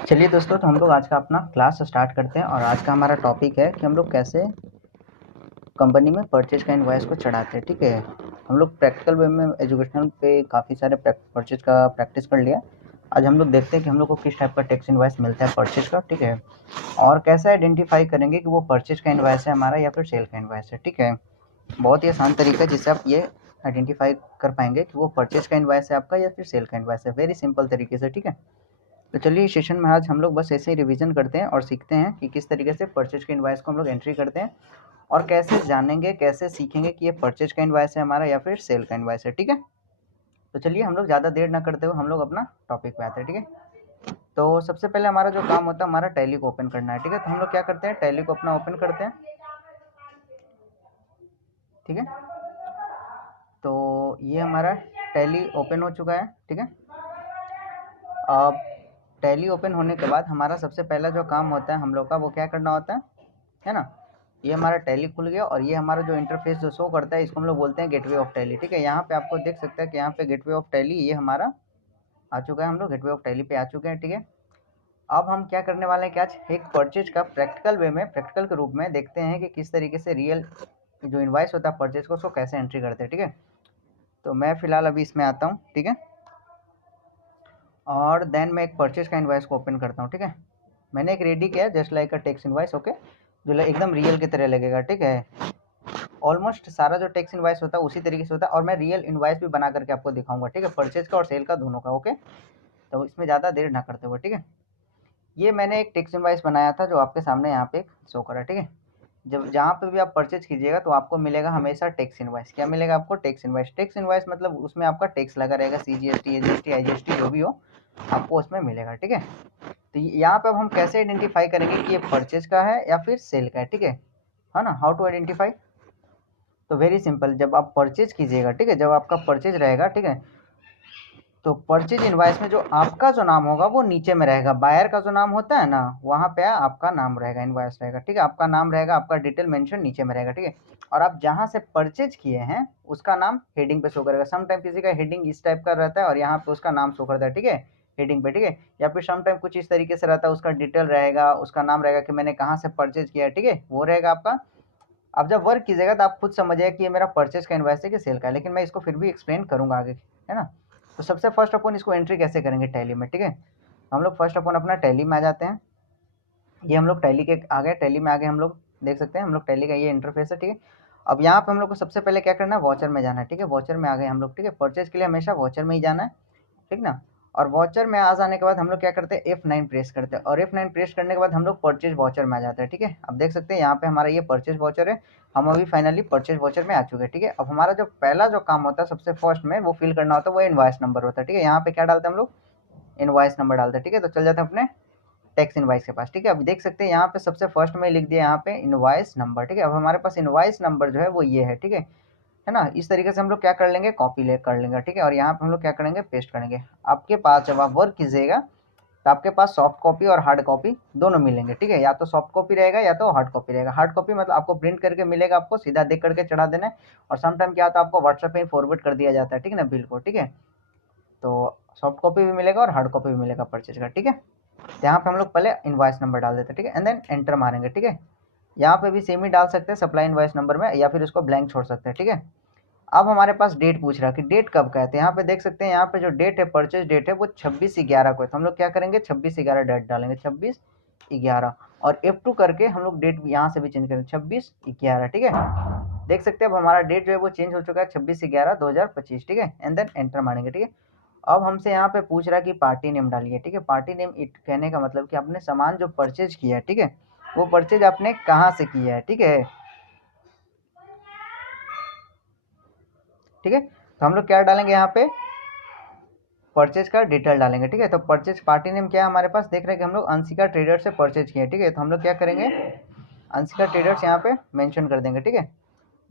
चलिए दोस्तों, तो हम लोग आज का अपना क्लास स्टार्ट करते हैं। और आज का हमारा टॉपिक है कि हम लोग कैसे कंपनी में परचेज का इनवॉइस को चढ़ाते हैं। ठीक है, हम लोग प्रैक्टिकल वे में एजुकेशनल पे काफ़ी सारे परचेज का प्रैक्टिस कर लिया। आज हम लोग देखते हैं कि हम लोग को किस टाइप का टैक्स इनवॉइस मिलता है परचेज का। ठीक है, और कैसे आइडेंटिफाई करेंगे कि वो परचेज का इनवॉइस है हमारा या फिर सेल का इनवॉइस है। ठीक है, बहुत ही आसान तरीका है जिससे आप ये आइडेंटिफाई कर पाएंगे कि वो परचेज का इनवॉइस है आपका या फिर सेल का इनवॉइस है। वेरी सिंपल तरीके से। ठीक है, तो चलिए इस सेशन में आज हम लोग बस ऐसे ही रिवीजन करते हैं और सीखते हैं कि किस तरीके से परचेज के इनवॉइस को हम लोग एंट्री करते हैं और कैसे जानेंगे, कैसे सीखेंगे कि ये परचेज का इनवॉइस है हमारा या फिर सेल का इनवॉइस है। ठीक है, तो चलिए हम लोग ज़्यादा देर ना करते हुए हम लोग अपना टॉपिक पे आते हैं। ठीक है, तो सबसे पहले हमारा जो काम होता है हमारा टैली को ओपन करना है। ठीक है, तो हम लोग क्या करते हैं, टैली को अपना ओपन करते हैं। ठीक है, तो ये हमारा टैली ओपन हो चुका है। ठीक है, अब टैली ओपन होने के बाद हमारा सबसे पहला जो काम होता है हम लोग का, वो क्या करना होता है ना। ये हमारा टैली खुल गया और ये हमारा जो इंटरफेस जो शो करता है इसको हम लोग बोलते हैं गेटवे ऑफ टैली। ठीक है, यहाँ पे आपको देख सकते हैं कि यहाँ पे गेटवे ऑफ टैली ये हमारा आ चुका है। हम लोग गेटवे ऑफ टैली पे आ चुके हैं। ठीक है, अब हम क्या करने वाले हैं कि आज एक परचेज का प्रैक्टिकल वे में, प्रैक्टिकल के रूप में देखते हैं कि किस तरीके से रियल जो इनवाइस होता है परचेज को, उसको कैसे एंट्री करते हैं। ठीक है, तो मैं फिलहाल अभी इसमें आता हूँ। ठीक है, और देन मैं एक परचेज का इनवाइस को ओपन करता हूँ। ठीक है, मैंने एक रेडी किया just like a text invoice. Okay, जो एकदम रियल की तरह लगेगा। ठीक है, ऑलमोस्ट सारा जो टेक्स्ट इनवाइस होता है उसी तरीके से होता है और मैं रियल इनवाइस भी बना करके आपको दिखाऊंगा। ठीक है, परचेज का और सेल का दोनों का। ओके, तो इसमें ज़्यादा देर ना करते हुए, ठीक है, ये मैंने एक टेक्स्ट इनवाइस बनाया था जो आपके सामने यहाँ पे शो करा। ठीक है, जब जहाँ पे भी आप परचेज कीजिएगा तो आपको मिलेगा हमेशा टैक्स इनवाइस। क्या मिलेगा आपको? Tax invoice. टैक्स इनवाइस मतलब उसमें आपका टैक्स लगा रहेगा, CGST, AGST, IGST जो भी हो आपको उसमें मिलेगा। ठीक है, तो यहाँ पे अब हम कैसे आइडेंटिफाई करेंगे कि ये परचेज का है या फिर सेल का है। ठीक है ना, हाउ टू आइडेंटिफाई। तो वेरी सिंपल, जब आप परचेज कीजिएगा, ठीक है, जब आपका परचेज रहेगा, ठीक है, तो परचेज इनवाइस में जो आपका जो नाम होगा वो नीचे में रहेगा। बायर का जो नाम होता है ना, वहाँ पे आपका नाम रहेगा, इनवाइस रहेगा। ठीक है, आपका नाम रहेगा, आपका डिटेल मेंशन नीचे में रहेगा। ठीक है, और आप जहाँ से परचेज किए हैं उसका नाम हेडिंग पे शो करेगा। सम टाइम किसी का हेडिंग इस टाइप का रहता है और यहाँ पे उसका नाम शो करता है। ठीक है, हेडिंग पे। ठीक है, या फिर सम टाइम कुछ इस तरीके से रहता है, उसका डिटेल रहेगा, उसका नाम रहेगा कि मैंने कहाँ से परचेज किया है। ठीक है, वो रहेगा आपका। अब जब वर्क कीजिएगा तो आप खुद समझिएगा कि ये मेरा परचेज का इनवाइस है कि सेल का है, लेकिन मैं इसको फिर भी एक्सप्लेन करूंगा आगे, है ना। तो सबसे फर्स्ट अपन इसको एंट्री कैसे करेंगे टैली में। ठीक है, हम लोग फर्स्ट अपन अपना टैली में आ जाते हैं। ये हम लोग टैली के आ गए, टैली में आगे हम लोग देख सकते हैं हम लोग टैली का ये इंटरफेस है। ठीक है, अब यहाँ पे हम लोग को सबसे पहले क्या करना है, वॉचर में जाना है। ठीक है, वॉचर में आ गए हम लोग। ठीक है, परचेज के लिए हमेशा वॉचर में ही जाना है। ठीक ना, और वॉचर में आ जाने के बाद हम लोग क्या करते हैं, F9 प्रेस करते हैं और F9 प्रेस करने के बाद हम लोग परचेज वॉचर में आ जाते हैं। ठीक है, अब देख सकते हैं यहाँ पे हमारा ये परचेज वॉचर है। हम अभी फाइनली परचेज वॉचर में आ चुके हैं। ठीक है, अब हमारा जो पहला जो काम होता है सबसे फर्स्ट में वो फिल करना होता है, वो इनवॉइस नंबर होता है। ठीक है, यहाँ पे क्या डालते हैं हम लोग, इनवॉइस नंबर डालते हैं। ठीक है, तो चल जाते हैं अपने टैक्स इनवॉइस के पास। ठीक है, अब देख सकते हैं यहाँ पे सबसे फर्स्ट में लिख दिया यहाँ पे इनवॉइस नंबर। ठीक है, अब हमारे पास इनवॉइस नंबर जो है वो ये है। ठीक है ना, इस तरीके से हम लोग क्या कर लेंगे, कॉपी ले कर लेंगे। ठीक है, और यहाँ पे हम लोग क्या करेंगे, पेस्ट करेंगे। आपके पास जब आप वर्क कीजिएगा तो आपके पास सॉफ्ट कॉपी और हार्ड कॉपी दोनों मिलेंगे। ठीक है, या तो सॉफ्ट कॉपी रहेगा या तो हार्ड कॉपी रहेगा। हार्ड कॉपी मतलब आपको प्रिंट करके मिलेगा, आपको सीधा देख करके चढ़ा देना है। और समटाइम क्या होता है, आपको व्हाट्सएप पे फॉरवर्ड कर दिया जाता है। ठीक है ना, बिल को। ठीक है, तो सॉफ्ट कॉपी भी मिलेगा और हार्ड कॉपी भी मिलेगा परचेज का। ठीक है, तो यहाँ पे हम लोग पहले इनवॉइस नंबर डाल देते हैं। ठीक है, एंड देन एंटर मारेंगे। ठीक है, यहाँ पे भी सेम ही डाल सकते हैं सप्लाई इनवॉइस नंबर में, या फिर उसको ब्लैंक छोड़ सकते हैं। ठीक है, अब हमारे पास डेट पूछ रहा है कि डेट कब का है, तो यहाँ पे देख सकते हैं यहाँ पे जो डेट है, परचेज डेट है, वो 26/11 को है। तो हम लोग क्या करेंगे, 26/11 डेट डालेंगे, 26/11, और F2 करके हम लोग डेट यहाँ से भी चेंज करेंगे, 26/11। ठीक है, देख सकते हैं अब हमारा डेट जो है वो चेंज हो चुका है, 26/11/2025। ठीक है, एंड देन एंटर मारेंगे। ठीक है, अब हमसे यहाँ पे पूछ रहा है कि पार्टी नेम डालिए। ठीक है, पार्टी नेम इट कहने का मतलब कि आपने सामान जो परचेज किया है, ठीक है, वो परचेज आपने कहाँ से किया है। ठीक है, ठीक है, तो हम लोग क्या डालेंगे यहाँ पे, परचेज का डिटेल डालेंगे। ठीक है, तो परचेज पार्टी नेम क्या है हमारे पास, देख रहे हैं कि हम लोग अंशिका ट्रेडर से परचेज किए। ठीक है, तो हम लोग क्या करेंगे, अंशिका ट्रेडर्स यहाँ पे मेंशन कर देंगे। ठीक है,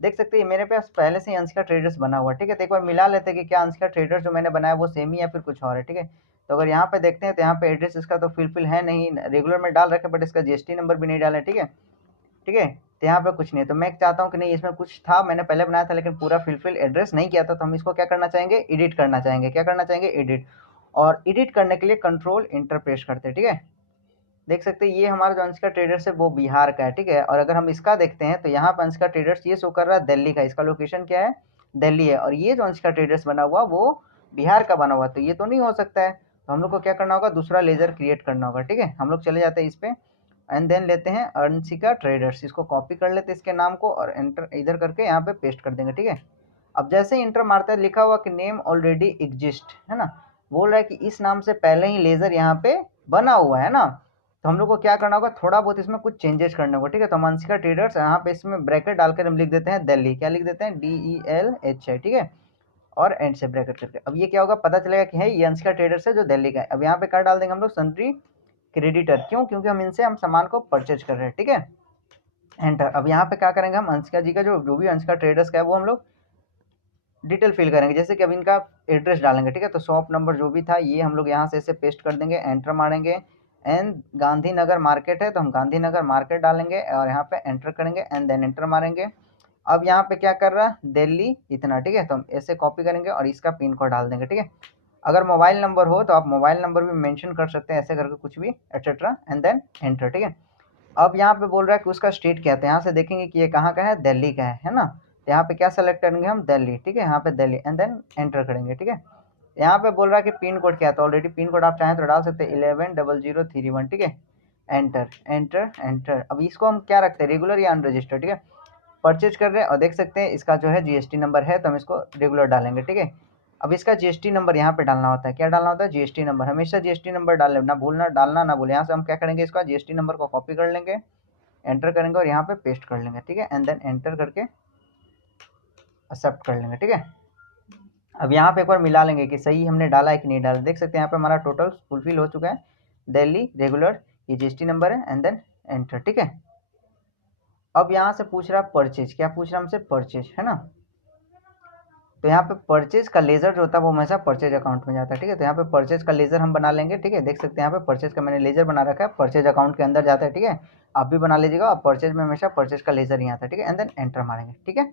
देख सकते हैं मेरे पास पहले से ही अंशिका ट्रेडर्स बना हुआ है। ठीक है, तो एक बार मिला लेते हैं कि क्या अंशिका ट्रेडर्स जो मैंने बनाया वो सेम ही या फिर कुछ और है। ठीक है, तो अगर यहाँ पे देखते हैं तो यहाँ पे एड्रेस इसका तो फिल है नहीं, रेगुलर में डाल रखे, बट इसका GST नंबर भी नहीं डाला है। ठीक है, ठीक है, तो यहाँ पे कुछ नहीं है। तो मैं चाहता हूँ कि नहीं, इसमें कुछ था, मैंने पहले बनाया था लेकिन पूरा फिल एड्रेस नहीं किया था, तो हम इसको क्या करना चाहेंगे, एडिट करना चाहेंगे। क्या करना चाहेंगे, एडिट। और एडिट करने के लिए कंट्रोल इंटर प्रेस करते हैं। ठीक है, देख सकते हैं ये हमारा जो अंशिका ट्रेडर्स है वो बिहार का है, ठीक है। और अगर हम इसका देखते हैं तो यहाँ पर अंशिका ट्रेडर्स ये शो कर रहा है दिल्ली का, इसका लोकेशन क्या है, दिल्ली है। और ये जो अंशिका ट्रेडर्स बना हुआ वो बिहार का बना हुआ, तो ये तो नहीं हो सकता है। तो हम लोग को क्या करना होगा, दूसरा लेजर क्रिएट करना होगा, ठीक है। हम लोग चले जाते हैं इस पे एंड देन लेते हैं अंशिका ट्रेडर्स, इसको कॉपी कर लेते हैं इसके नाम को और एंटर इधर करके यहाँ पे पेस्ट कर देंगे, ठीक है। अब जैसे ही इंटर मारता है लिखा हुआ कि नेम ऑलरेडी एग्जिस्ट, है ना, बोल रहा है कि इस नाम से पहले ही लेजर यहाँ पे बना हुआ है ना। तो हम लोग को क्या करना होगा, थोड़ा बहुत इसमें कुछ चेंजेस करने होगा, ठीक है। तो हम अंशिका ट्रेडर्स यहाँ पे इसमें ब्रैकेट डालकर हम लिख देते हैं दिल्ली, क्या लिख देते हैं, DELHI, ठीक है। और एंड से ब्रैकेट करके अब ये क्या होगा, पता चलेगा कि है ये अंशिका ट्रेडर्स है जो दिल्ली का है। अब यहाँ पे क्या डाल देंगे हम लोग, सन्ड्री क्रेडिटर, क्यों, क्योंकि हम इनसे हम सामान को परचेज कर रहे हैं, ठीक है। एंटर। अब यहाँ पे क्या करेंगे, हम अंशिका जी का जो भी अंशिका ट्रेडर्स का है वो हम लोग डिटेल फिल करेंगे, जैसे कि अब इनका एड्रेस डालेंगे, ठीक है। तो शॉप नंबर जो भी था ये हम लोग यहाँ से ऐसे पेस्ट कर देंगे, एंटर मारेंगे। एंड गांधीनगर मार्केट है तो हम गांधीनगर मार्केट डालेंगे और यहाँ पे एंटर करेंगे एंड देन एंटर मारेंगे। अब यहाँ पे क्या कर रहा है, दिल्ली इतना, ठीक है। तो हम ऐसे कॉपी करेंगे और इसका पिन कोड डाल देंगे, ठीक है। अगर मोबाइल नंबर हो तो आप मोबाइल नंबर भी मेंशन कर सकते हैं, ऐसे करके कुछ भी एटसेट्रा एंड देन एंटर, ठीक है। अब यहाँ पे बोल रहा है कि उसका स्टेट क्या है, तो यहाँ से देखेंगे कि ये कहाँ का है, दिल्ली का है ना। तो यहाँ पे क्या सेलेक्ट करेंगे हम, दिल्ली, ठीक है। यहाँ पे दिल्ली एंड देन एंटर करेंगे, ठीक है। यहाँ पे बोल रहा है कि पिन कोड क्या है, तो ऑलरेडी पिन कोड आप चाहें तो डाल सकते हैं 110031, ठीक है। Enter enter enter. अब इसको हम क्या रखते हैं, रेगुलर या अनरजिस्टर्ड, ठीक है। परचेज कर रहे हैं और देख सकते हैं इसका जो है GST नंबर है, तो हम इसको रेगुलर डालेंगे, ठीक है। अब इसका GST नंबर यहाँ पे डालना होता है, क्या डालना होता है, GST नंबर, हमेशा GST नंबर डाल लेना, भूलना डालना ना भूले। यहाँ से हम क्या करेंगे, इसका GST नंबर को कॉपी कर लेंगे, एंटर करेंगे और यहाँ पे पेस्ट कर लेंगे, ठीक है। एंड देन एंटर करके एक्सेप्ट कर लेंगे, ठीक है। अब यहाँ पे एक बार मिला लेंगे कि सही हमने डाला है कि नहीं डाला। देख सकते हैं यहाँ पे हमारा टोटल फुलफिल हो चुका है, दिल्ली रेगुलर, ये GST नंबर है एंड देन एंटर, ठीक है। अब यहाँ से पूछ रहा है परचेज, क्या पूछ रहा है हमसे, परचेज, है ना। तो यहाँ पे परचेज का लेजर जो होता है वो हमेशा परचेज अकाउंट में जाता है, ठीक है। तो यहाँ पे परचेज का लेजर हम बना लेंगे, ठीक है। देख सकते हैं यहाँ पे परचेज का मैंने लेजर बना रखा है, परचेज अकाउंट के अंदर जाता है, ठीक है। आप भी बना लीजिएगा और परचेज में हमेशा परचेज का लेजर ही आता है, ठीक है। एंड देन एंटर मारेंगे, ठीक है।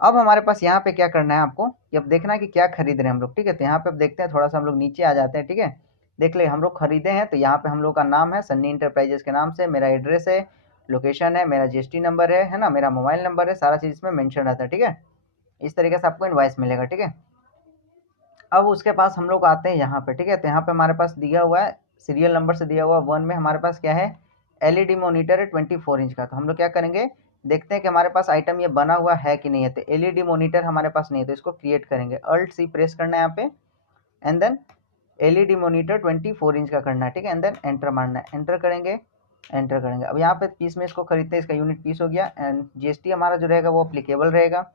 अब हमारे पास यहाँ पे क्या करना है आपको, कि अब देखना है कि क्या खरीद रहे हैं हम लोग, ठीक है। तो यहाँ पे अब देखते हैं, थोड़ा सा हम लोग नीचे आ जाते हैं, ठीक है। देख ले हम लोग खरीदे हैं, तो यहाँ पे हम लोग का नाम है सन्नी इंटरप्राइजेस के नाम से, मेरा एड्रेस है, लोकेशन है, मेरा GST नंबर है ना, मेरा मोबाइल नंबर है, सारा चीज़ इसमें मेंशन रहता है, ठीक है। इस तरीके से आपको इनवॉइस मिलेगा, ठीक है। अब उसके पास हम लोग आते हैं यहाँ पे, ठीक है। तो यहाँ पे हमारे पास दिया हुआ है, सीरियल नंबर से दिया हुआ 1 में हमारे पास क्या है, LED मॉनिटर है 24 इंच का। तो हम लोग क्या करेंगे, देखते हैं कि हमारे पास आइटम ये बना हुआ है कि नहीं है। तो LED मॉनिटर हमारे पास नहीं है, तो इसको क्रिएट करेंगे, Alt+C प्रेस करना है यहाँ पे and then LED monitor 24 inch का करना है, ठीक है। एंड देन एंटर मारना है, एंटर करेंगे, एंटर करेंगे। अब यहाँ पे पीस में इसको खरीदते हैं, इसका यूनिट पीस हो गया एंड GST हमारा जो रहेगा वो अप्लीकेबल रहेगा।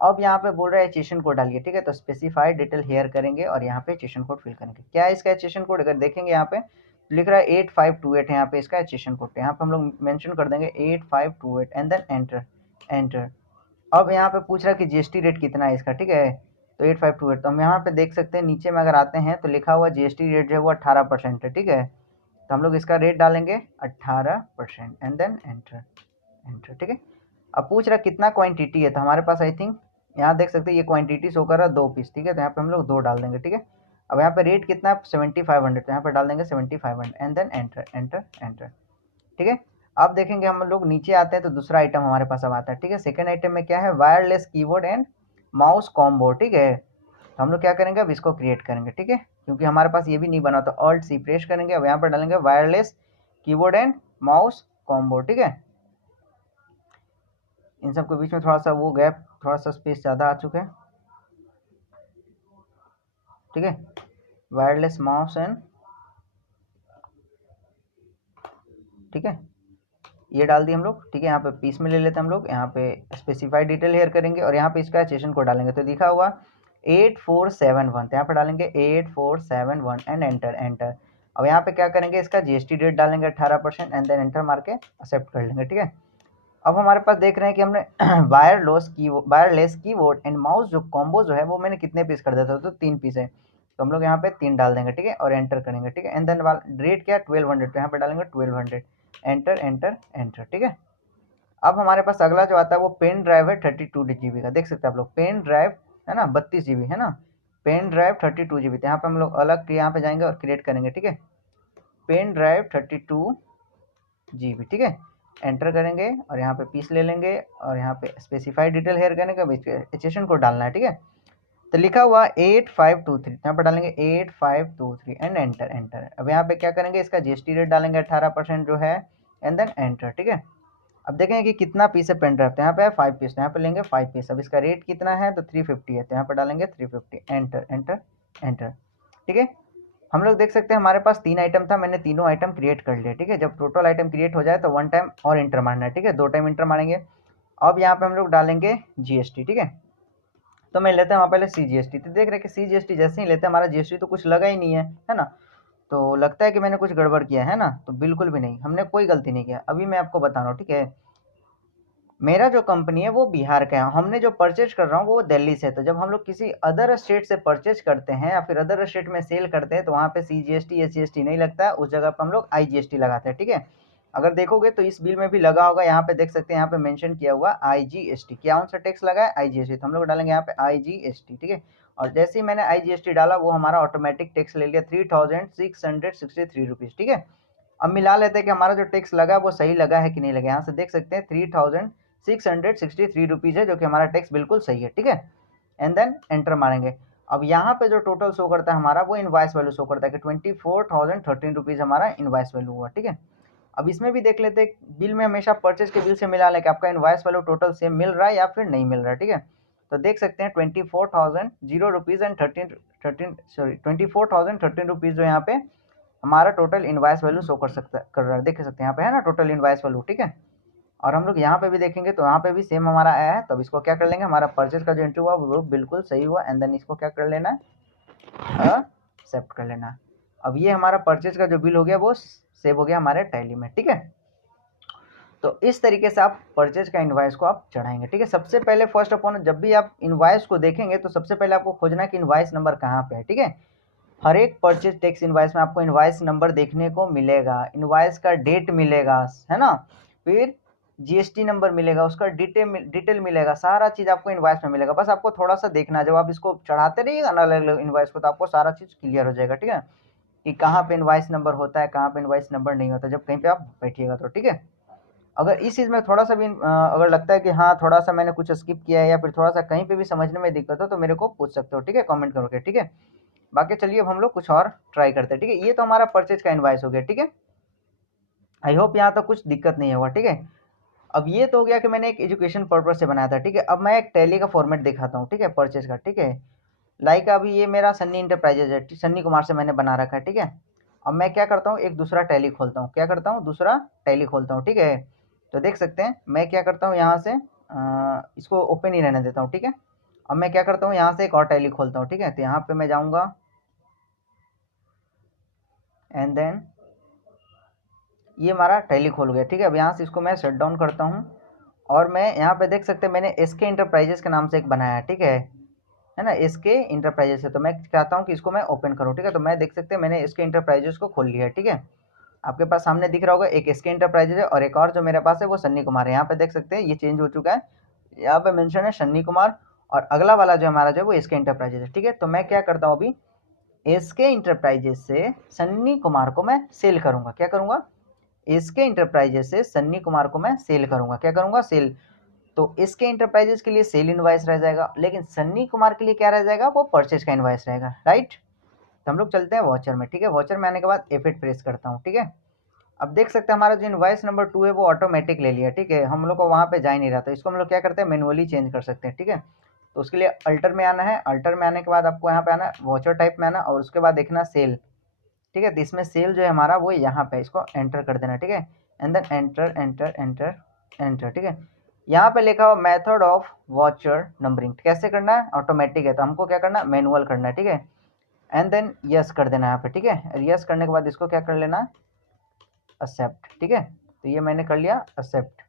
अब यहाँ पे बोल रहा है एचेशन कोड डालिए, ठीक है। तो स्पेसिफाइड डिटेल हेयर करेंगे और यहाँ पे एचेशन कोड फिल करेंगे। क्या है इसका एचेशन कोड, अगर देखेंगे यहाँ पे लिख रहा है 8528 है यहाँ पे इसका एचेशन कोड। यहाँ पे हम लोग मेंशन कर देंगे 8528 एंड देन एंटर एंटर। अब यहाँ पे पूछ रहा है कि GST रेट कितना है इसका, ठीक है। तो 8528, तो हम यहाँ पे देख सकते हैं नीचे में अगर आते हैं तो लिखा हुआ GST रेट जो है वो 18% है, ठीक है। तो हम लोग इसका रेट डालेंगे 18% एंड देन एंटर एंटर, ठीक है। अब पूछ रहा कितना क्वांटिटी है, तो हमारे पास आई थिंक यहाँ देख सकते हैं ये क्वांटिटी शो कर रहा है 2 पीस, ठीक है। तो यहाँ पे हम लोग 2 डाल देंगे, ठीक है। अब यहाँ पे रेट कितना है 7500, तो यहाँ पे डाल देंगे 7500 and then enter enter enter, ठीक है। अब देखेंगे हम लोग नीचे आते हैं तो दूसरा आइटम हमारे पास अब आता है, ठीक है। सेकंड आइटम में क्या है, wireless keyboard and mouse combo, ठीक है। तो हम लोग क्या करेंगे, अब इसको क्रिएट करेंगे, ठीक है, क्योंकि हमारे पास ये भी नहीं बना। तो Alt+C प्रेस करेंगे, अब यहाँ पर डालेंगे wireless keyboard and mouse combo, ठीक है। इन सब के बीच में थोड़ा सा वो गैप, थोड़ा सा स्पेस ज़्यादा आ चुका है, ठीक है। वायरलेस माउस एंड, ठीक है, ये डाल दिए हम लोग, ठीक है। यहाँ पे पीस में ले लेते हैं हम लोग, यहाँ पे स्पेसिफाइड डिटेल हेयर करेंगे और यहाँ पे इसका सेशन कोड डालेंगे। तो दिखा हुआ 8471, तो यहाँ पे डालेंगे 8471 एंड एंटर एंटर। अब यहाँ पे क्या करेंगे, इसका GST रेट डालेंगे 18% एंड देन एंटर मार के एक्सेप्ट कर लेंगे, ठीक है। अब हमारे पास देख रहे हैं कि हमने वायरलेस कीबोर्ड एंड माउस जो कॉम्बो जो है वो मैंने कितने पीस कर दिया था, तो 3 पीस है। तो हम लोग यहाँ पे 3 डाल देंगे, ठीक है, और एंटर करेंगे, ठीक है। एंड देन रेट क्या है 1200, तो यहाँ पे डालेंगे 1200 एंटर एंटर एंटर, ठीक है। अब हमारे पास अगला जो आता है वो पेन ड्राइव है 32 GB का, देख सकते हैं आप लोग, पेन ड्राइव है ना 32 GB है ना, पेन ड्राइव 32 GB। तो यहाँ पे हम लोग अलग यहाँ पे जाएंगे और क्रिएट करेंगे, ठीक है। पेन ड्राइव 32 GB, ठीक है। एंटर करेंगे और यहाँ पे पीस ले लेंगे और यहाँ पे स्पेसिफाई डिटेल हेयर करने का एचएसएन कोड डालना है, ठीक है। तो लिखा हुआ 8523, यहाँ पर डालेंगे 8523 एंड एंटर। एंटर अब यहाँ पे क्या करेंगे, इसका जीएसटी रेट डालेंगे 18% जो है, एंड देन एंटर, ठीक है। अब देखेंगे कि कितना पीस है पेन ड्राइव, तो यहाँ पे है 5 पीस, तो यहाँ पे लेंगे 5 पीस। अब इसका रेट कितना है, तो 350 है, तो यहाँ पे डालेंगे 350, एंटर एंटर एंटर, ठीक है। हम लोग देख सकते हैं हमारे पास 3 आइटम था, मैंने तीनों आइटम क्रिएट कर लिए, ठीक है। जब टोटल आइटम क्रिएट हो जाए तो 1 टाइम और इंटर मारना है, ठीक है, 2 टाइम इंटर मारेंगे। अब यहाँ पे हम लोग डालेंगे जीएसटी, ठीक है। तो मैं लेते हैं वहाँ पहले CGST, तो देख रहे हैं कि CGST जैसे ही लेते हैं हमारा GST तो कुछ लगा ही नहीं है ना। तो लगता है कि मैंने कुछ गड़बड़ किया है ना, तो बिल्कुल भी नहीं, हमने कोई गलती नहीं किया। अभी मैं आपको बता रहा हूँ, ठीक है। मेरा जो कंपनी है वो बिहार का है, हमने जो परचेज कर रहा हूँ वो दिल्ली से है। तो जब हम लोग किसी अदर स्टेट से परचेज करते हैं या फिर अदर स्टेट में सेल करते हैं तो वहाँ पे CGST SGST नहीं लगता है, उस जगह पर हम लोग IGST लगाते हैं, ठीक है। अगर देखोगे तो इस बिल में भी लगा होगा, यहाँ पे देख सकते हैं, यहाँ पे मेंशन किया हुआ IGST, क्या कौन सा टैक्स लगा है, IGST, तो हम लोग डालेंगे यहाँ पे IGST, ठीक है। और जैसे ही मैंने IGST डाला वो हमारा ऑटोमेटिक टैक्स ले लिया 3663 रुपीज़, ठीक है। अब मिला लेते हैं कि हमारा जो टैक्स लगा वो सही लगा है कि नहीं लगा। यहाँ से देख सकते हैं 3663 रुपीज़ है, जो कि हमारा टैक्स बिल्कुल सही है, ठीक है। एंड देन एंटर मारेंगे। अब यहाँ पे जो टोटल शो करता है हमारा वो इनवाइस वैल्यू शो करता है कि 24,013 रुपीज़ हमारा इनवाइस वैल्यू हुआ, ठीक है। अब इसमें भी देख लेते हैं, बिल में हमेशा परचेज के बिल से मिला लें कि आपका इनवाइस वैल्यू टोटल सेम मिल रहा है या फिर नहीं मिल रहा है, ठीक है। तो देख सकते हैं 24,013 रुपीज़ जो यहाँ पे हमारा टोटल इनवाइस वैल्यू शो कर रहा है, देख सकते हैं यहाँ पे है ना टोटल इनवाइस वैल्यू, ठीक है। और हम लोग यहाँ पे भी देखेंगे तो यहाँ पे भी सेम हमारा आया है। तो अब इसको क्या कर लेंगे, हमारा परचेज का जो एंट्री हुआ वो बिल्कुल सही हुआ, एंड देन इसको क्या कर लेना है, एक्सेप्ट कर लेना है। अब ये हमारा परचेज का जो बिल हो गया वो सेव हो गया हमारे टैली में, ठीक है। तो इस तरीके से आप परचेज का इनवाइस को आप चढ़ाएंगे, ठीक है। सबसे पहले फर्स्ट ऑफ ऑल जब भी आप इनवाइस को देखेंगे तो सबसे पहले आपको खोजना है कि इनवाइस नंबर कहाँ पे है, ठीक है। हर एक परचेज टैक्स इनवाइस में आपको इनवाइस नंबर देखने को मिलेगा, इनवाइस का डेट मिलेगा, है ना, फिर जीएसटी नंबर मिलेगा, उसका डिटेल मिलेगा, सारा चीज़ आपको इनवाइस में मिलेगा। बस आपको थोड़ा सा देखना है, जब आप इसको चढ़ाते रहिएगा ना अलग अलग इनवाइस को, तो आपको सारा चीज़ क्लियर हो जाएगा, ठीक है, कि कहाँ पे इनवाइस नंबर होता है, कहाँ पे इनवाइस नंबर नहीं होता, जब कहीं पे आप बैठिएगा तो, ठीक है। अगर इस चीज़ में थोड़ा सा भी अगर लगता है कि हाँ थोड़ा सा मैंने कुछ स्किप किया है या फिर थोड़ा सा कहीं पे भी समझने में दिक्कत हो तो मेरे को पूछ सकते हो, ठीक है, कमेंट करके, ठीक है। बाकी चलिए अब हम लोग कुछ और ट्राई करते हैं, ठीक है। ये तो हमारा परचेज का इनवाइस हो गया, ठीक है। आई होप यहाँ तक कुछ दिक्कत नहीं होगा, ठीक है। अब ये तो हो गया कि मैंने एक एजुकेशन पर्पज से बनाया था, ठीक है। अब मैं एक टैली का फॉर्मेट दिखाता हूँ, ठीक है, परचेज का, ठीक है। लाइक अभी ये मेरा सन्नी इंटरप्राइजेज है, सन्नी कुमार से मैंने बना रखा है, ठीक है। अब मैं क्या करता हूँ, एक दूसरा टैली खोलता हूँ, क्या करता हूँ, दूसरा टैली खोलता हूँ, ठीक है। तो देख सकते हैं मैं क्या करता हूँ, यहाँ से इसको ओपन ही रहने देता हूँ, ठीक है। अब मैं क्या करता हूँ, यहाँ से एक और टैली खोलता हूँ, ठीक है। तो यहाँ पे मैं जाऊँगा एंड देन ये हमारा टैली खोल गया, ठीक है। अब यहाँ से इसको मैं शट डाउन करता हूँ और मैं यहाँ पे देख सकते हैं मैंने एसके इंटरप्राइजेस के नाम से एक बनाया है, ठीक है ना, एसके इंटरप्राइजेस है। तो मैं चाहता हूँ कि इसको मैं ओपन करूँ, ठीक है। तो मैं देख सकते हैं मैंने एसके इंटरप्राइजेस को खोल लिया है, ठीक है। आपके पास सामने दिख रहा होगा एक एसके इंटरप्राइजेस है और एक और जो मेरे पास है वो सन्नी कुमार है। यहाँ पे देख सकते हैं ये चेंज हो चुका है, यहाँ पे मेंशन है सन्नी कुमार और अगला वाला जो हमारा जो है वो एसके इंटरप्राइजेस है, ठीक है। तो मैं क्या करता हूँ, अभी एसके इंटरप्राइजेस से सन्नी कुमार को मैं सेल करूँगा, क्या करूँगा, एसके इंटरप्राइजेस से सन्नी कुमार को मैं सेल करूँगा, क्या करूँगा, सेल। तो इसके इंटरप्राइजेस के लिए सेल इनवाइस रह जाएगा, लेकिन सन्नी कुमार के लिए क्या रह जाएगा, वो परचेज का इनवाइस रहेगा, राइट। तो हम लोग चलते हैं वॉचर में, ठीक है। वॉचर में आने के बाद F8 प्रेस करता हूँ, ठीक है। अब देख सकते हैं हमारा जो इनवाइस नंबर 2 है वो ऑटोमेटिक ले लिया, ठीक है। हम लोग को वहाँ पे जा ही नहीं रहा, तो इसको हम लोग क्या करते हैं, मैनुअली चेंज कर सकते हैं, ठीक है। तो उसके लिए अल्टर में आना है, अल्टर में आने के बाद आपको यहाँ पे आना है, वॉचर टाइप में आना और उसके बाद देखना सेल, ठीक है। तो इसमें सेल जो है हमारा वो यहाँ पे, इसको एंटर कर देना, ठीक है। And then enter enter enter enter, ठीक है। यहाँ पे लिखा हुआ मेथड ऑफ वॉचर नंबरिंग, कैसे करना है, ऑटोमेटिक है, तो हमको क्या करना है, मैनुअल करना है, ठीक है। एंड देन यस कर देना है यहाँ पे, ठीक है। यस करने के बाद इसको क्या कर लेना, एक्सेप्ट, ठीक है। तो ये मैंने कर लिया एक्सेप्ट।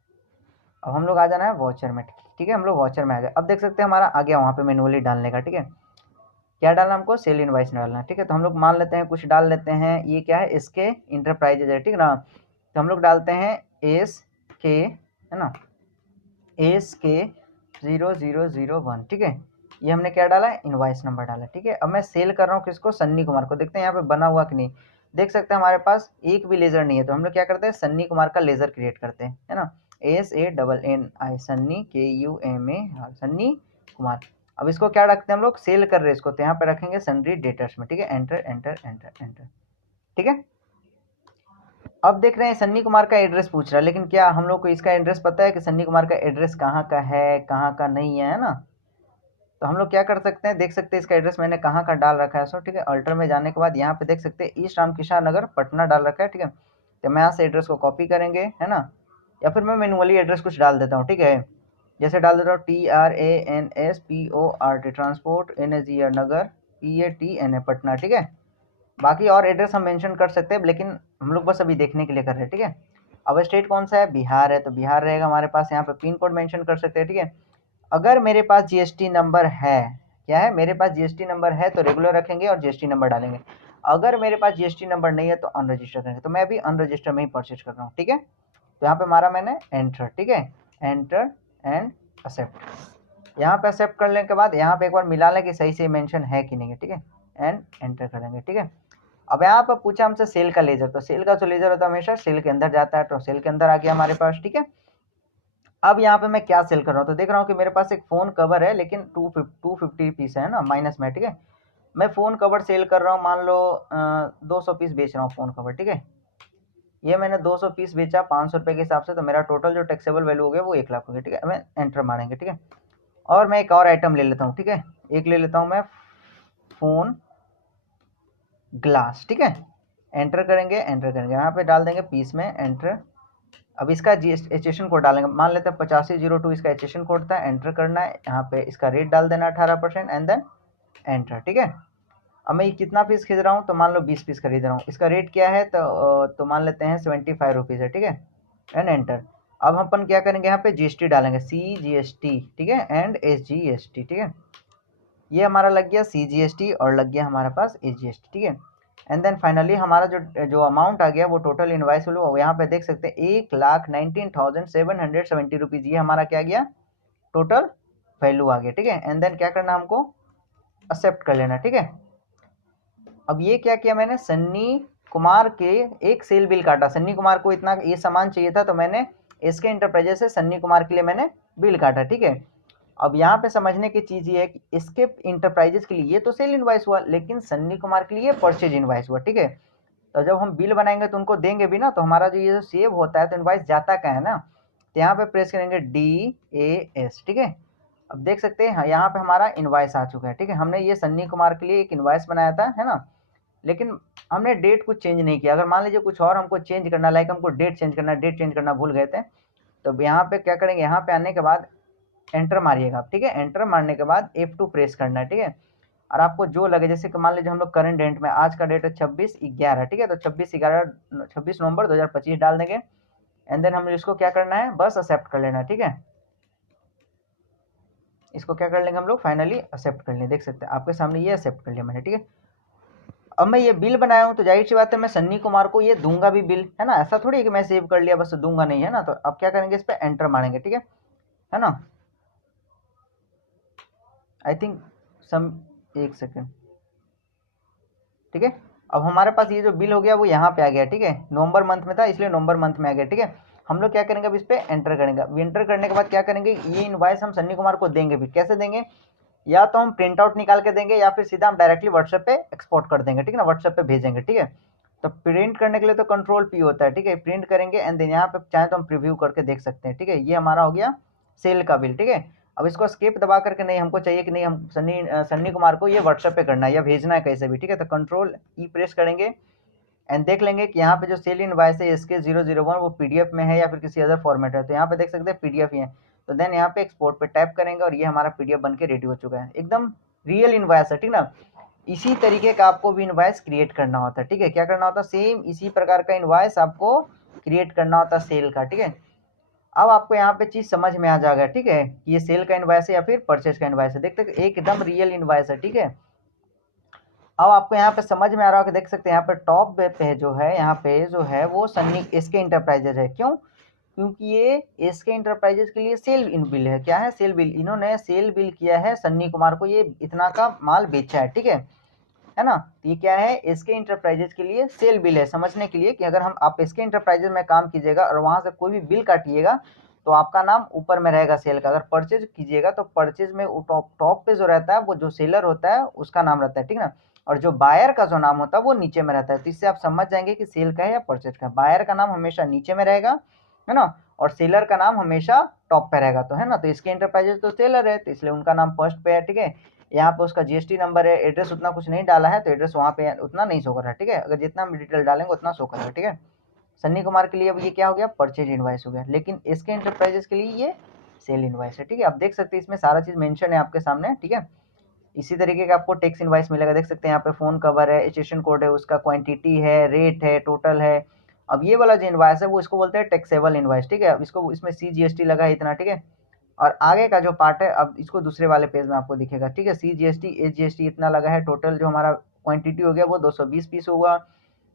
अब हम लोग आ जाना है वॉचर में, ठीक है। हम लोग वॉचर में आ गए। अब देख सकते हैं हमारा आ गया वहाँ पे मैनुअली डालने का, ठीक है। क्या डालना हमको, सेल इनवाइस डालना है, ठीक है। तो हम लोग मान लेते हैं कुछ डाल लेते हैं, ये क्या है, इसके इंटरप्राइजेज है, ठीक है ना। तो हम लोग डालते हैं एस के, है ना, एस के 0001, ठीक है। ये हमने क्या डाला है, इनवाइस नंबर डाला, ठीक है। अब मैं सेल कर रहा हूँ किसको, सन्नी कुमार को, देखते हैं यहाँ पे बना हुआ कि नहीं। देख सकते हैं हमारे पास एक भी लेजर नहीं है, तो हम लोग क्या करते हैं, सन्नी कुमार का लेजर क्रिएट करते हैं, है ना, SANNI सन्नी KUMA सन्नी कुमार। अब इसको क्या रखते हैं हम लोग, सेल कर रहे हैं इसको, तो यहाँ पे रखेंगे सन्ड्री डेटर्स में, ठीक है, एंटर एंटर एंटर एंटर, ठीक है। अब देख रहे हैं सन्नी कुमार का एड्रेस पूछ रहा है, लेकिन क्या हम लोग को इसका एड्रेस पता है कि सन्नी कुमार का एड्रेस कहाँ का है, कहाँ का नहीं है ना। तो हम लोग क्या कर सकते हैं, देख सकते हैं इसका एड्रेस मैंने कहाँ का डाल रखा है, सो ठीक है, अल्टर में जाने के बाद यहाँ पे देख सकते हैं ईस्ट रामकिशन नगर पटना डाल रखा है, ठीक है। तो मैं यहाँ से एड्रेस को कॉपी करेंगे, है ना, या फिर मैं मैनुअली एड्रेस कुछ डाल देता हूँ, ठीक है, जैसे डाल देता हूँ TRANSPORT ट्रांसपोर्ट NGR नगर PATNA पटना, ठीक है। बाकी और एड्रेस हम मेंशन कर सकते हैं, लेकिन हम लोग बस अभी देखने के लिए कर रहे हैं, ठीक है। अब स्टेट कौन सा है, बिहार है, तो बिहार रहेगा हमारे पास, यहाँ पे पिन कोड मेंशन कर सकते हैं, ठीक है। अगर मेरे पास GST नंबर है, क्या है, मेरे पास GST नंबर है तो रेगुलर रखेंगे और GST नंबर डालेंगे। अगर मेरे पास GST नंबर नहीं है तो अनरजिस्टर करेंगे, तो मैं अभी अनरजिस्टर में ही परचेज कर रहा हूँ, ठीक है। तो यहाँ पे मारा मैंने एंटर, ठीक है, एंटर एंड एक्सेप्ट। यहाँ पे एक्सेप्ट करने के बाद यहाँ पे एक बार मिला लें कि सही से मेंशन है कि नहीं है, ठीक है, एंड एंटर करेंगे, ठीक है। अब यहाँ पर पूछा हमसे सेल का लेजर, तो सेल का जो लेजर होता है हमेशा सेल के अंदर जाता है, तो सेल के अंदर आ गया हमारे पास, ठीक है। अब यहाँ पे मैं क्या सेल कर रहा हूँ, तो देख रहा हूँ कि मेरे पास एक फ़ोन कवर है, लेकिन 250 पीस है ना, माइनस में, ठीक है। मैं फ़ोन कवर सेल कर रहा हूँ, मान लो 200 पीस बेच रहा हूँ फ़ोन कवर, ठीक है। ये मैंने 200 पीस बेचा 500 रुपये के हिसाब से, तो मेरा टोटल जो टैक्सेबल वैल्यू हो गया वो 1 लाख हो गया, ठीक है। मैं एंटर मारेंगे, ठीक है। और मैं एक और आइटम ले लेता हूँ, ठीक है, एक ले लेता हूँ मैं फ़ोन ग्लास, ठीक है, एंटर करेंगे, एंटर करेंगे, यहाँ पे डाल देंगे पीस में, एंटर। अब इसका एचएशन कोड डालेंगे, मान लेते हैं 8502 इसका एचएशन कोड था, एंटर करना है, यहाँ पे इसका रेट डाल देना 18% एंड देन एंटर, ठीक है। अब मैं ये कितना पीस खरीद रहा हूँ, तो मान लो 20 पीस खरीद रहा हूँ, इसका रेट क्या है, तो मान लेते हैं 75 रुपीज़ है, ठीक है, एंड एंटर। अब हम अपन क्या करेंगे, यहाँ पे GST डालेंगे, CGST, ठीक है, एंड SGST, ठीक है। ये हमारा लग गया CGST और लग गया हमारे पास SGST, ठीक है। एंड देन फाइनली हमारा जो अमाउंट आ गया वो टोटल इनवाइस वैल्यू यहाँ पे देख सकते हैं 1,19,770 रुपीज़, ये हमारा क्या गया, टोटल वैल्यू आ गया, ठीक है। एंड देन क्या करना हमको, एक्सेप्ट कर लेना, ठीक है। अब ये क्या किया मैंने, सन्नी कुमार के एक सेल बिल काटा, सन्नी कुमार को इतना ये सामान चाहिए था, तो मैंने SK इंटरप्राइजेस से सन्नी कुमार के लिए मैंने बिल काटा, ठीक है। अब यहाँ पे समझने की चीज़ ये है कि इसके इंटरप्राइजेस के लिए ये तो सेल इनवाइस हुआ, लेकिन सन्नी कुमार के लिए परचेज इनवाइस हुआ, ठीक है। तो जब हम बिल बनाएंगे तो उनको देंगे भी ना, तो हमारा जो ये जो सेव होता है तो इनवाइस जाता क्या है ना, तो यहाँ पे प्रेस करेंगे DAS, ठीक है। अब देख सकते हैं यहाँ पे हमारा इनवाइस आ चुका है, ठीक है। हमने ये सन्नी कुमार के लिए एक इनवाइस बनाया था, है ना, लेकिन हमने डेट कुछ चेंज नहीं किया। अगर मान लीजिए कुछ और हमको चेंज करना, लाइक हमको डेट चेंज करना, डेट चेंज करना भूल गए थे, तो यहाँ पे क्या करेंगे, यहाँ पे आने के बाद एंटर मारिएगा आप, ठीक है। एंटर मारने के बाद F2 प्रेस करना है, ठीक है। और आपको जो लगे, जैसे कि मान लीजिए हम लोग करंट डेट में, आज का डेट है 26/11, ठीक है, तो 26 नवंबर 2025 डाल देंगे। एंड देन हम इसको क्या करना है, बस एक्सेप्ट कर लेना, ठीक है। इसको क्या कर लेंगे हम लोग, फाइनली एक्सेप्ट कर लेंगे, देख सकते हैं आपके सामने ये एक्सेप्ट कर लिया मैंने, ठीक है। अब मैं ये बिल बनाया हूँ, तो जाहिर सी बात है मैं सन्नी कुमार को ये दूंगा भी बिल, है ना, ऐसा थोड़ी है कि मैं सेव कर लिया बस दूंगा नहीं, है ना। तो अब क्या करेंगे, इस पर एंटर मारेंगे, ठीक है ना। आई थिंक सम, एक सेकेंड, ठीक है। अब हमारे पास ये जो बिल हो गया वो यहाँ पे आ गया, ठीक है, नवंबर मंथ में था इसलिए नवंबर मंथ में आ गया, ठीक है। हम लोग क्या करेंगे, अब इस पर एंटर करेंगे। अब एंटर करने के बाद क्या करेंगे, ये इनवाइस हम सन्नी कुमार को देंगे भी, कैसे देंगे, या तो हम प्रिंट आउट निकाल के देंगे या फिर सीधा हम डायरेक्टली व्हाट्सएप पे एक्सपोर्ट कर देंगे, ठीक है ना, व्हाट्सएप पे भेजेंगे, ठीक है। तो प्रिंट करने के लिए तो Ctrl+P होता है, ठीक है, प्रिंट करेंगे एंड देन यहाँ पे चाहे तो हम प्रीव्यू करके देख सकते हैं, ठीक है। ये हमारा हो गया सेल का बिल, ठीक है। अब इसको स्केप दबा करके, नहीं हमको चाहिए कि नहीं, हम सन्नी कुमार को ये व्हाट्सएप पे करना है या भेजना है कैसे भी, ठीक है, तो Ctrl+E प्रेस करेंगे एंड देख लेंगे कि यहाँ पे जो सेल इनवाइस है इसके 001 वो PDF में है या फिर किसी अदर फॉर्मेट है, तो यहाँ पे देख सकते हैं PDF ही है। तो देन यहाँ पे एक्सपोर्ट पे टैप करेंगे और ये हमारा PDF बन के रेडी हो चुका है, एकदम रियल इनवाइस है, ठीक ना। इसी तरीके का आपको भी इनवाइस क्रिएट करना होता है, ठीक है। क्या करना होता है, सेम इसी प्रकार का इनवाइस आपको क्रिएट करना होता है सेल का, ठीक है। अब आपको यहाँ पे चीज़ समझ में आ जाएगा, ठीक है, कि ये सेल का इनवाइस है या फिर परचेज का इनवाइस है, देखते एकदम रियल इनवाइस है, ठीक है। अब आपको यहाँ पे समझ में आ रहा है कि देख सकते हैं यहाँ पे टॉप पे जो है, यहाँ पे जो है वो सन्नी SK इंटरप्राइजेज है, क्यों, क्योंकि ये SK इंटरप्राइजेज के लिए सेल इन बिल है, क्या है, सेल बिल, इन्होंने सेल बिल किया है सन्नी कुमार को, ये इतना का माल बेचा है, ठीक है। है ना। तो ये क्या है, एसके इंटरप्राइजेज के लिए सेल बिल है, समझने के लिए कि अगर हम आप एसके इंटरप्राइजेज में काम कीजिएगा और वहां से कोई भी बिल काटिएगा तो आपका नाम ऊपर में रहेगा सेल का। अगर परचेज कीजिएगा तो परचेज में टॉप पे जो रहता है वो जो सेलर होता है उसका नाम रहता है, ठीक ना। और जो बायर का जो नाम होता है वो नीचे में रहता है। तो इससे आप समझ जाएंगे कि सेल का है या परचेज का। बायर का नाम हमेशा नीचे में रहेगा, है ना, और सेलर का नाम हमेशा टॉप पे रहेगा। तो है ना, तो इसके इंटरप्राइजेज तो सेलर है तो इसलिए उनका नाम फर्स्ट पे है, ठीक है। यहाँ पे उसका जीएसटी नंबर है, एड्रेस उतना कुछ नहीं डाला है तो एड्रेस वहाँ पे उतना नहीं शो कर रहा है, ठीक है। अगर जितना हम डिटेल डालेंगे उतना शो करेगा, ठीक है। सन्नी कुमार के लिए अब ये क्या हो गया, परचेज इनवाइस हो गया, लेकिन इसके इंटरप्राइजेस के लिए ये सेल इनवाइस है, ठीक है। आप देख सकते हैं इसमें सारा चीज मेंशन है आपके सामने, ठीक है। इसी तरीके का आपको टैक्स इनवाइस मिलेगा, देख सकते हैं यहाँ पे फोन कवर है, एचएसएन कोड है, उसका क्वांटिटी है, रेट है, टोटल है। अब ये वाला जो इनवाइस है वो इसको बोलते हैं टैक्सेबल इनवाइस, ठीक है। अब इसको इसमें सीजीएसटी लगा है इतना, ठीक है। और आगे का जो पार्ट है अब इसको दूसरे वाले पेज में आपको दिखेगा, ठीक है। सीजीएसटी एचजीएसटी इतना लगा है, टोटल जो हमारा क्वांटिटी हो गया वो 220 पीस हुआ,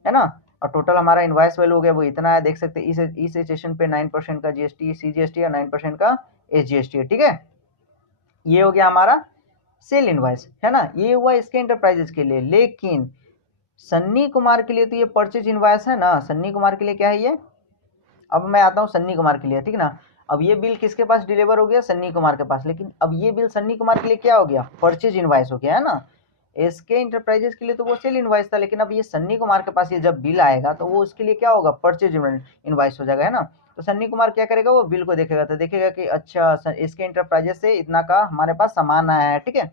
है ना। और टोटल हमारा इनवाइस वैल्यू हो गया वो इतना है, देख सकते हैं इस सेशन पे 9% का जीएसटी सीजीएसटी और 9% का एचजीएसटी है, ठीक है। ये हो गया हमारा सेल इनवाइस, है ना। ये हुआ इसके इंटरप्राइजेस के लिए। लेकिन सन्नी कुमार के लिए तो ये परचेज इनवाइस है ना, सन्नी कुमार के लिए क्या है ये। अब मैं आता हूँ सन्नी कुमार के लिए, ठीक ना। अब ये बिल किसके पास डिलीवर हो गया, सन्नी कुमार के पास। लेकिन अब ये बिल सन्नी कुमार के लिए क्या हो गया, परचेज इनवाइस हो गया, है ना। एसके इंटरप्राइजेस के लिए तो वो सेल इनवाइस था, लेकिन अब ये सन्नी कुमार के पास ये जब बिल आएगा तो वो उसके लिए क्या होगा, परचेज इनवाइस हो जाएगा, है ना। तो सन्नी कुमार क्या करेगा, वो बिल को देखेगा तो देखेगा कि अच्छा एसके इंटरप्राइजेस से इतना का हमारे पास सामान आया है, ठीक है।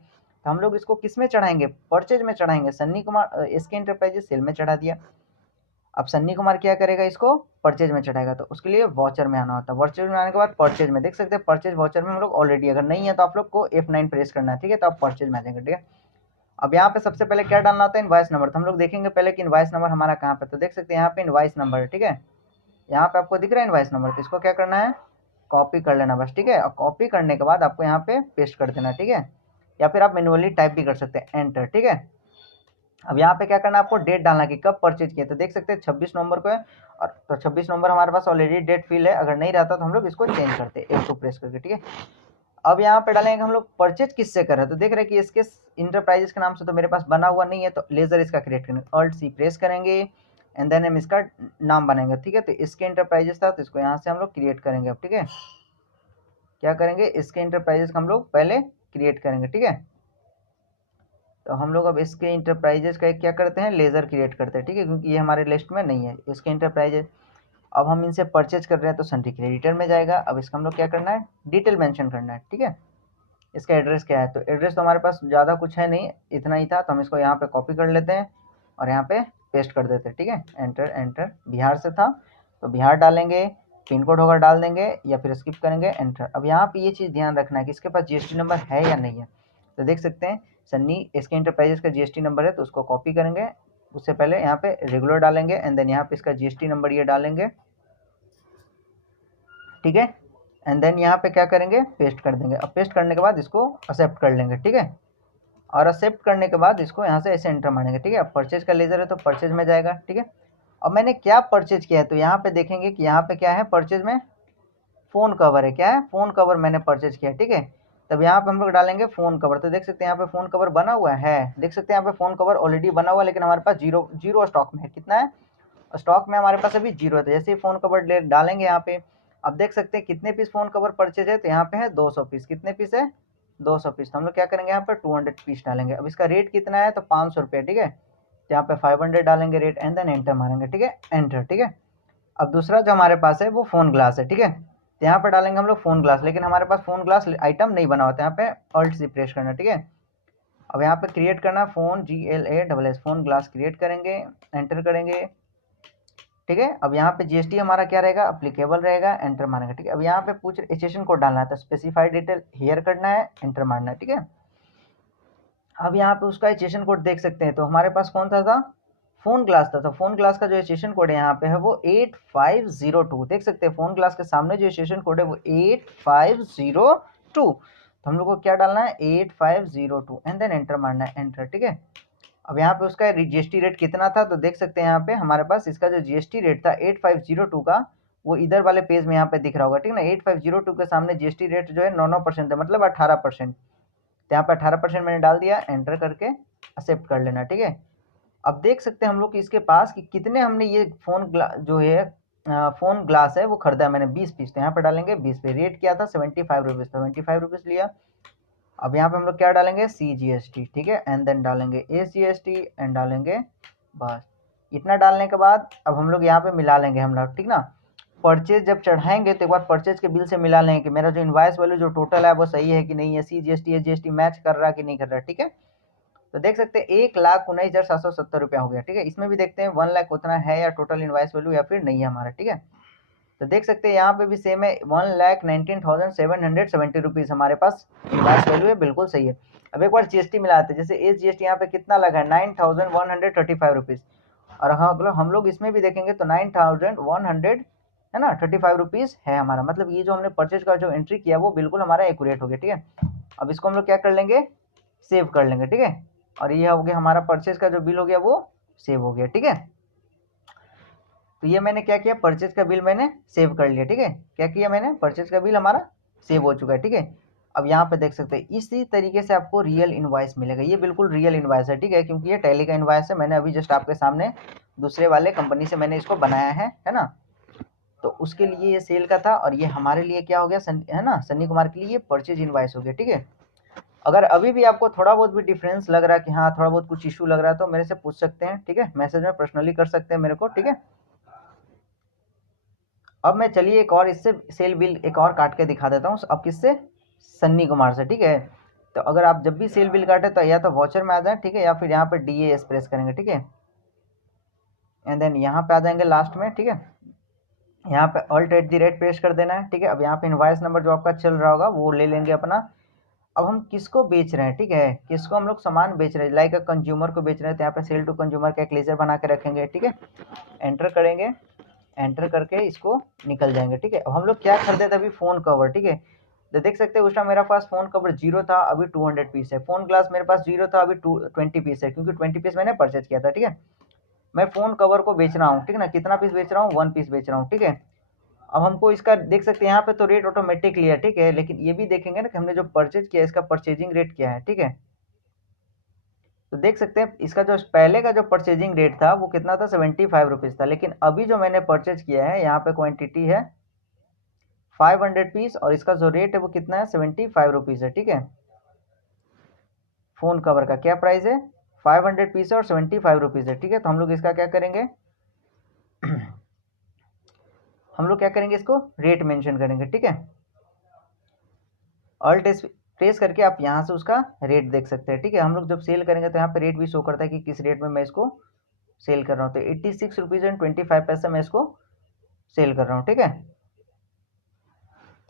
तो हम लोग इसको किस में चढ़ाएंगे, परचेज में चढ़ाएंगे। Sunny Kumar SK enterprises sale में चढ़ा दिया। अब सन्नी कुमार क्या करेगा, इसको परचेज में चढ़ाएगा। तो उसके लिए वॉचर में आना होता है, वॉचर में आने के बाद परचेज में देख सकते हैं, परचेज वॉचर में हम लोग ऑलरेडी, अगर नहीं है तो आप लोग को F9 प्रेस करना है, ठीक है। तो आप परचेज में आ जाएंगे, ठीक है। अब यहाँ पे सबसे पहले क्या डालना होता है, इनवाइस नंबर। तो हम लोग देखेंगे पहले कि इनवाइस नंबर हमारा कहाँ पे। तो देख सकते हैं यहाँ पे इनवाइस नंबर है, ठीक है। यहाँ पे आपको दिख रहा है इनवाइस नंबर। तो इसको क्या करना है, कॉपी कर लेना बस, ठीक है। और कॉपी करने के बाद आपको यहाँ पे पेस्ट कर देना, ठीक है। या फिर आप मैनुअली टाइप भी कर सकते हैं, एंटर, ठीक है। अब यहाँ पे क्या करना है, आपको डेट डालना कि कब परचेज किए। तो देख सकते हैं 26 नवंबर को है, और तो 26 नवंबर हमारे पास ऑलरेडी डेट फिल है। अगर नहीं रहता तो हम लोग इसको चेंज करते हैं F2 प्रेस करके, ठीक है। अब यहाँ पे डालेंगे हम लोग परचेज किससे कर रहे हैं। तो देख रहे हैं कि इसके इंटरप्राइजेस के नाम से तो मेरे पास बना हुआ नहीं है, तो लेजर इसका क्रिएट करेंगे, Alt+C प्रेस करेंगे एंड देन हम इसका नाम बनाएंगे, ठीक है। तो इसके इंटरप्राइजेस था तो इसको यहाँ से हम लोग क्रिएट करेंगे अब, ठीक है। क्या करेंगे, इसके इंटरप्राइजेस हम लोग पहले क्रिएट करेंगे, ठीक है। तो हम लोग अब इसके इंटरप्राइजेस का क्या करते हैं, लेज़र क्रिएट करते हैं, ठीक है, क्योंकि ये हमारे लिस्ट में नहीं है इसके इंटरप्राइजेस। अब हम इनसे परचेज कर रहे हैं तो सन्नी क्रेडिटर में जाएगा। अब इसका हम लोग क्या करना है, डिटेल मेंशन करना है, ठीक है। इसका एड्रेस क्या है, तो एड्रेस तो हमारे पास ज़्यादा कुछ है नहीं, इतना ही था, तो हम इसको यहाँ पे कॉपी कर लेते हैं और यहाँ पे पेस्ट कर देते हैं, ठीक है। एंटर एंटर, बिहार से था तो बिहार डालेंगे, पिन कोड होगा डाल देंगे या फिर स्किप करेंगे, एंटर। अब यहाँ पे ये चीज़ ध्यान रखना है कि इसके पास जीएसटी नंबर है या नहीं है। तो देख सकते हैं सन्नी इसके इंटरप्राइजेस का जीएसटी नंबर है, तो उसको कॉपी करेंगे। उससे पहले यहाँ पे रेगुलर डालेंगे एंड देन यहाँ पे इसका जीएसटी नंबर ये डालेंगे, ठीक है। एंड देन यहाँ पे क्या करेंगे, पेस्ट कर देंगे। अब पेस्ट करने के बाद इसको एक्सेप्ट कर लेंगे, ठीक है। और एक्सेप्ट करने के बाद इसको यहाँ से ऐसे एंटर मारेंगे, ठीक है। अब परचेज का लेजर है तो परचेज में जाएगा, ठीक है। अब मैंने क्या परचेज किया है, तो यहाँ पे देखेंगे कि यहाँ पे क्या है, परचेज में फ़ोन कवर है, क्या है, फ़ोन कवर मैंने परचेज किया, ठीक है। तब यहाँ पे हम लोग डालेंगे फ़ोन कवर। तो देख सकते हैं यहाँ पे फ़ोन कवर बना हुआ है, देख सकते हैं यहाँ पे फ़ोन कवर ऑलरेडी बना हुआ है, लेकिन हमारे पास जीरो स्टॉक में है। कितना है स्टॉक में, हमारे पास अभी जीरो है। तो जैसे ही फ़ोन कवर डालेंगे यहाँ पे, अब देख सकते हैं कितने पीस फ़ोन कवर परचेज है, तो यहाँ पे है 200 पीस। कितने पीस है, 200 पीस। तो हम लोग क्या करेंगे, यहाँ पर 200 पीस डालेंगे। अब इसका रेट कितना है, तो 500 रुपये, ठीक है। तो यहाँ पे 500 डालेंगे रेट एंड देन एंटर मारेंगे, ठीक है, एंटर, ठीक है। अब दूसरा जो हमारे पास है वो फ़ोन ग्लास है, ठीक है। तो यहाँ पर डालेंगे हम लोग फ़ोन ग्लास, लेकिन हमारे पास फ़ोन ग्लास आइटम नहीं बना होता। यहाँ पे Alt+C प्रेस करना, ठीक है। अब यहाँ पे क्रिएट करना phone GLASS phone glass create करेंगे, एंटर करेंगे, ठीक है। अब यहाँ पे जीएसटी हमारा क्या रहेगा, अप्लीकेबल रहेगा, एंटर मारेंगे, ठीक है। अब यहाँ पे पूछ एचएसएन कोड डालना है, तो स्पेसिफाइड डिटेल हियर करना है, एंटर मारना है, ठीक है। अब यहाँ पे उसका एचएसएन कोड देख सकते हैं, तो हमारे पास कौन सा था, फ़ोन ग्लास था। तो फ़ोन ग्लास का जो एचएसएन कोड है यहाँ पे है वो 8502, देख सकते हैं फ़ोन ग्लास के सामने जो एचएसएन कोड है वो 8502। तो हम लोग को क्या डालना है, 8502 एंड देन एंटर मारना है, एंटर, ठीक है। अब यहाँ पे उसका जीएसटी रेट कितना था, तो देख सकते हैं यहाँ पे हमारे पास इसका जो जीएसटी रेट था 8502 का, वो इधर वाले पेज में यहाँ पे दिख रहा होगा, ठीक है ना। 8502 के सामने जीएसटी रेट जो है 9% है, मतलब 18%। तो यहाँ पे 18% मैंने डाल दिया, एंटर करके एक्सेप्ट कर लेना, ठीक है। अब देख सकते हैं हम लोग कि इसके पास कि कितने हमने ये जो है फ़ोन ग्लास है वो खरीदा है मैंने 20 पीस, तो यहाँ पे डालेंगे 20 पे। रेट क्या था 75 रुपीज़, 75 रुपीज़ लिया। अब यहाँ पे हम लोग क्या डालेंगे CGST, ठीक है, एंड देन डालेंगे ACST एंड डालेंगे, बस इतना डालने के बाद अब हम लोग यहाँ पे मिला लेंगे हम लोग, ठीक ना। परचेज जब चढ़ाएंगे तो एक बार परचेज के बिल से मिला लेंगे कि मेरा जो इनवाइस वैल्यू जो टोटल है वो सही है कि नहीं है, CGST AGST मैच कर रहा है कि नहीं कर रहा है, ठीक है। तो देख सकते हैं 1,19,770 रुपया हो गया, ठीक है। इसमें भी देखते हैं 1 लाख उतना है या टोटल इनवाइस वैल्यू या फिर नहीं है हमारा, ठीक है। तो देख सकते हैं यहाँ पे भी सेम है, 1,19,770 रुपीज़ हमारे पास इनवाइस वैल्यू है, बिल्कुल सही है। अब एक बार GST मिलाते हैं, जैसे AGST यहाँ पे कितना लगा है 9,135 रुपीज़, और हम लोग इसमें भी देखेंगे तो 9,100 है ना 35 रुपीज़ है हमारा, मतलब ये जो हमने परचेज का जो एंट्री किया वो बिल्कुल हमारा एक्यूरेट हो गया, ठीक है। अब इसको हम लोग क्या कर लेंगे, सेव कर लेंगे, ठीक है। और ये हो गया हमारा परचेज का जो बिल हो गया वो सेव हो गया, ठीक है। तो ये मैंने क्या किया, परचेज का बिल मैंने सेव कर लिया, ठीक है। क्या किया मैंने, परचेज का बिल हमारा सेव हो चुका है, ठीक है। अब यहाँ पे देख सकते हैं इसी तरीके से आपको रियल इनवॉइस मिलेगा, ये बिल्कुल रियल इनवॉइस है, ठीक है, क्योंकि ये टैली का इनवॉइस है। मैंने अभी जस्ट आपके सामने दूसरे वाले कंपनी से मैंने इसको बनाया है ना। तो उसके लिए ये सेल का था, और ये हमारे लिए क्या हो गया है ना, सन्नी कुमार के लिए ये परचेज इनवॉइस हो गया, ठीक है। अगर अभी भी आपको थोड़ा बहुत भी डिफरेंस लग रहा है कि हाँ थोड़ा बहुत कुछ इशू लग रहा है तो मेरे से पूछ सकते हैं, ठीक है, मैसेज में पर्सनली कर सकते हैं मेरे को, ठीक है। अब मैं चलिए एक और इससे सेल बिल एक और काट के दिखा देता हूँ, अब किससे, सन्नी कुमार से, ठीक है। तो अगर आप जब भी सेल बिल काटे तो या तो वॉचर में आ जाए, ठीक है, या फिर यहाँ पे DAS प्रेस करेंगे, ठीक है, एंड देन यहाँ पे आ जाएंगे लास्ट में, ठीक है। यहाँ पे alt@the प्रेस कर देना है, ठीक है। अब यहाँ पे इनवॉइस नंबर जो आपका चल रहा होगा वो ले लेंगे अपना। अब हम किसको बेच रहे हैं, ठीक है, किसको हम लोग सामान बेच रहे हैं, लाइक अ कंज्यूमर को बेच रहे हैं, तो यहाँ पे सेल टू कंज्यूमर का एक लेजर बना के रखेंगे, ठीक है। एंटर करेंगे, एंटर करके इसको निकल जाएंगे, ठीक है। अब हम लोग क्या खरीदे थे अभी, फोन कवर, ठीक है। तो देख सकते हैं उस टाइम मेरे पास फोन कवर 0 था, अभी 200 पीस है। फोन ग्लास मेरे पास 0 था, अभी 20 पीस है, क्योंकि 20 पीस मैंने परचेज किया था, ठीक है। मैं फोन कवर को बेच रहा हूँ, ठीक है ना, कितना पीस बेच रहा हूँ, 1 पीस बेच रहा हूँ, ठीक है। अब हमको इसका देख सकते हैं यहाँ पे तो रेट ऑटोमेटिकली है, ठीक है, लेकिन ये भी देखेंगे ना कि हमने जो परचेज किया इसका परचेजिंग रेट क्या है, ठीक है। तो देख सकते हैं इसका जो पहले का जो परचेजिंग रेट था वो कितना था 75 रुपीज़ था, लेकिन अभी जो मैंने परचेज किया है यहाँ पे क्वांटिटी है 500 पीस, और इसका जो रेट है वो कितना है 75 रुपीज़ है, ठीक है। फ़ोन कवर का क्या प्राइस है, 500 पीस है और 75 रुपीज़ है, ठीक है। तो हम लोग इसका क्या करेंगे हम लोग क्या करेंगे, इसको रेट मेंशन करेंगे, ठीक है। ऑल्ट प्रेस करके आप यहाँ से उसका रेट देख सकते हैं, ठीक है। हम लोग जब सेल करेंगे तो यहाँ पे रेट भी शो करता है कि किस रेट में मैं इसको सेल कर रहा हूँ। तो 86 रुपीज़ एंड 25 पैसे मैं इसको सेल कर रहा हूँ, ठीक है।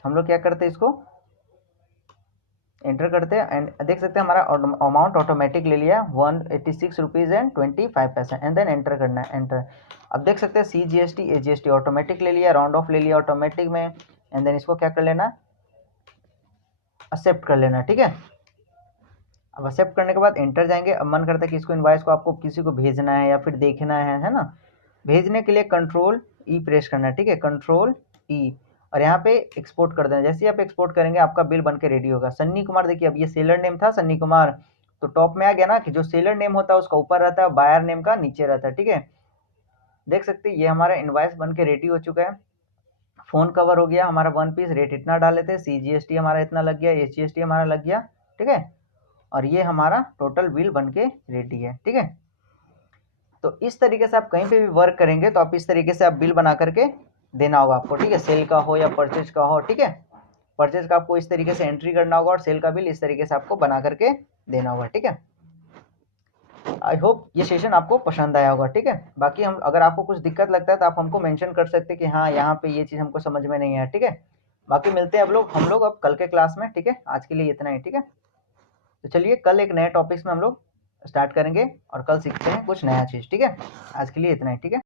हम लोग क्या करते हैं, इसको एंटर करते हैं एंड देख सकते हैं हमारा अमाउंट ऑटोमेटिक ले लिया 186 रुपीज़ एंड 25 पैसे, एंड देन एंटर करना है, एंटर। अब देख सकते हैं CGST AGST ऑटोमेटिक ले लिया, राउंड ऑफ ले लिया ऑटोमेटिक में, एंड देन इसको क्या कर लेना, एक्सेप्ट कर लेना, ठीक है। अब एक्सेप्ट करने के बाद एंटर जाएंगे। अब मन करता है कि इसको इनवाइस को आपको किसी को भेजना है या फिर देखना है ना। भेजने के लिए Ctrl E प्रेस करना है, ठीक है, Ctrl E, और यहाँ पे एक्सपोर्ट कर देना। जैसे ही आप एक्सपोर्ट करेंगे आपका बिल बन के रेडी होगा। सन्नी कुमार, देखिए अब ये सेलर नेम था सन्नी कुमार, तो टॉप में आ गया ना कि जो सेलर नेम होता है उसका ऊपर रहता है, बायर नेम का नीचे रहता है, ठीक है। देख सकते हैं ये हमारा इनवाइस बन के रेडी हो चुका है। फ़ोन कवर हो गया हमारा 1 पीस, रेट इतना डाले थे, CGST हमारा इतना लग गया, AGST हमारा लग गया, ठीक है। और ये हमारा टोटल बिल बन के रेडी है, ठीक है। तो इस तरीके से आप कहीं पे भी वर्क करेंगे तो आप इस तरीके से आप बिल बना करके देना होगा आपको, ठीक है, सेल का हो या परचेज का हो, ठीक है। परचेज का आपको इस तरीके से एंट्री करना होगा और सेल का बिल इस तरीके से आपको बना करके देना होगा, ठीक है। आई होप ये सेशन आपको पसंद आया होगा, ठीक है। बाकी हम अगर आपको कुछ दिक्कत लगता है तो आप हमको मेंशन कर सकते हैं कि हाँ यहाँ पे ये चीज़ हमको समझ में नहीं आया, ठीक है। बाकी मिलते हैं हम लोग अब कल के क्लास में, ठीक है। आज के लिए इतना ही, ठीक है। तो चलिए कल एक नए टॉपिक्स में हम लोग स्टार्ट करेंगे और कल सीखते हैं कुछ नया चीज़, ठीक है। आज के लिए इतना ही, ठीक है।